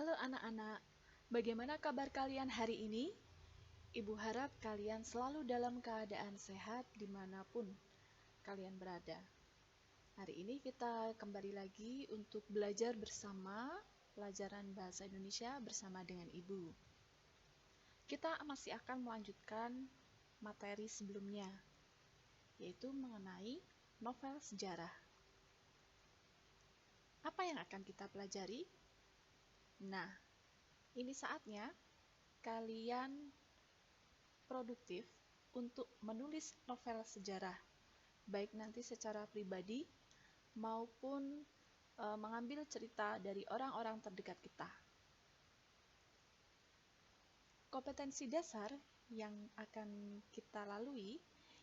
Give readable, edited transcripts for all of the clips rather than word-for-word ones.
Halo anak-anak, bagaimana kabar kalian hari ini? Ibu harap kalian selalu dalam keadaan sehat dimanapun kalian berada. Hari ini kita kembali lagi untuk belajar bersama pelajaran Bahasa Indonesia bersama dengan Ibu. Kita masih akan melanjutkan materi sebelumnya, yaitu mengenai novel sejarah. Apa yang akan kita pelajari? Nah, ini saatnya kalian produktif untuk menulis novel sejarah, baik nanti secara pribadi maupun mengambil cerita dari orang-orang terdekat kita. Kompetensi dasar yang akan kita lalui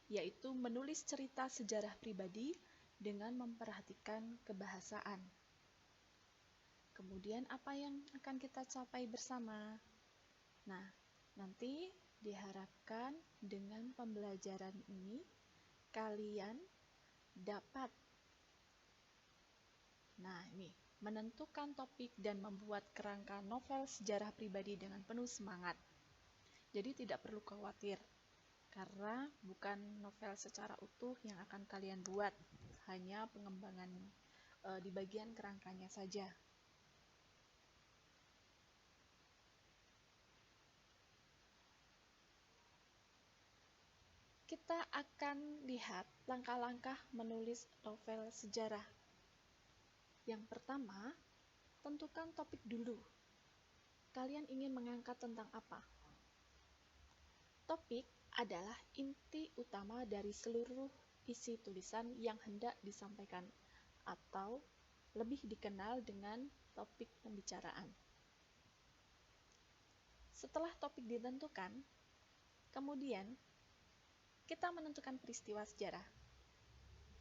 yaitu menulis cerita sejarah pribadi dengan memperhatikan kebahasaan. Kemudian apa yang akan kita capai bersama? Nah, nanti diharapkan dengan pembelajaran ini kalian dapat menentukan topik dan membuat kerangka novel sejarah pribadi dengan penuh semangat. Jadi tidak perlu khawatir karena bukan novel secara utuh yang akan kalian buat, hanya pengembangan di bagian kerangkanya saja. Kita akan lihat langkah-langkah menulis novel sejarah. Yang pertama, tentukan topik dulu. Kalian ingin mengangkat tentang apa? Topik adalah inti utama dari seluruh isi tulisan yang hendak disampaikan, atau lebih dikenal dengan topik pembicaraan. Setelah topik ditentukan, kemudian kita menentukan peristiwa sejarah.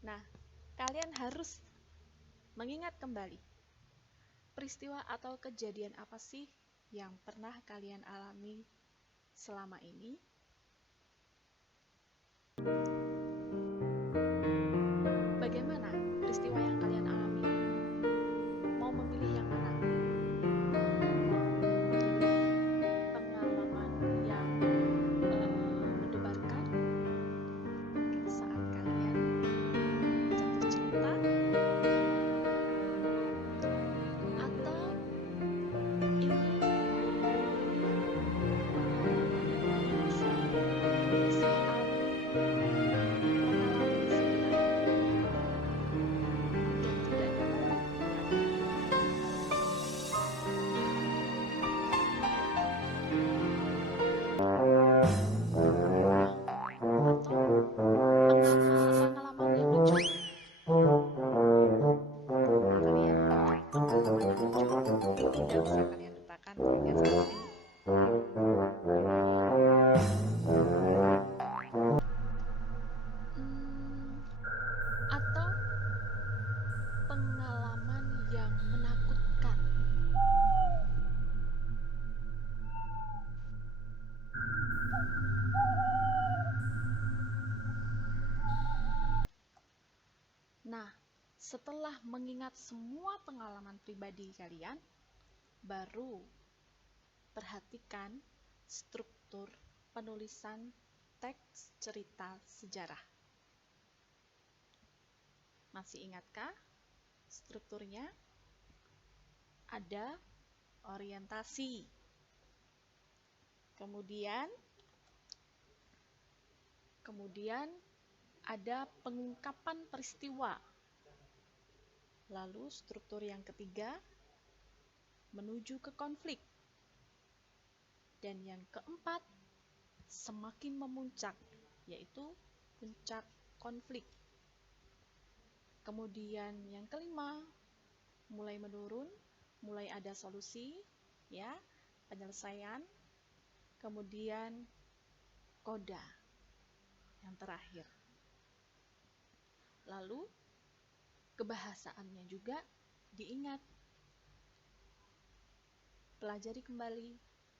Nah, kalian harus mengingat kembali peristiwa atau kejadian apa sih yang pernah kalian alami selama ini. Bagaimana peristiwa yang kalian alami? Mau memilih yang mana? Pengalaman yang mendebarkan, mungkin saat kalian jatuh cinta, atau ingin pengalaman saat mengalami sebuah yang tidak dapat pengalaman yang lucu. Kalian punya pengalaman yang lucu yang tidak bisa kalian lupakan hingga saat ini. Atau pengalaman yang menakutkan. Nah, setelah mengingat semua pengalaman pribadi kalian, baru perhatikan struktur penulisan teks cerita sejarah. Masih ingatkah strukturnya? Ada orientasi, kemudian ada pengungkapan peristiwa. Lalu struktur yang ketiga, menuju ke konflik. Dan yang keempat, semakin memuncak, yaitu puncak konflik. Kemudian yang kelima, mulai menurun, mulai ada solusi, ya, penyelesaian. Kemudian koda yang terakhir. Lalu kebahasaannya juga diingat. Pelajari kembali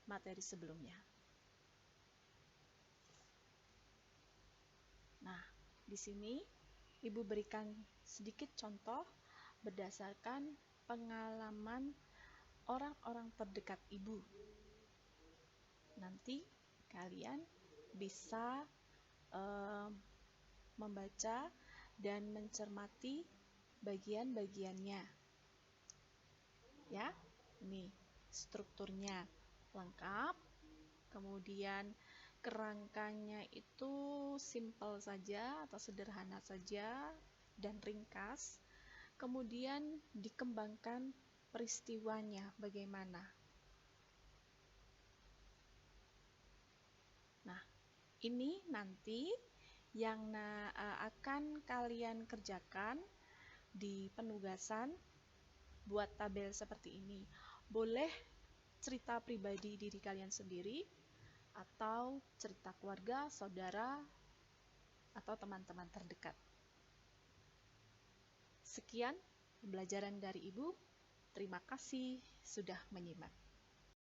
materi sebelumnya. Nah, di sini Ibu berikan sedikit contoh berdasarkan pengalaman orang-orang terdekat ibu. Nanti kalian bisa membaca dan mencermati bagian-bagiannya. Ya, ini strukturnya lengkap. Kemudian kerangkanya itu simple saja atau sederhana saja dan ringkas. Kemudian dikembangkan peristiwanya bagaimana. Nah, ini nanti yang akan kalian kerjakan di penugasan buat tabel seperti ini. Boleh cerita pribadi diri kalian sendiri, atau cerita keluarga, saudara, atau teman-teman terdekat. Sekian pembelajaran dari Ibu. Terima kasih sudah menyimak.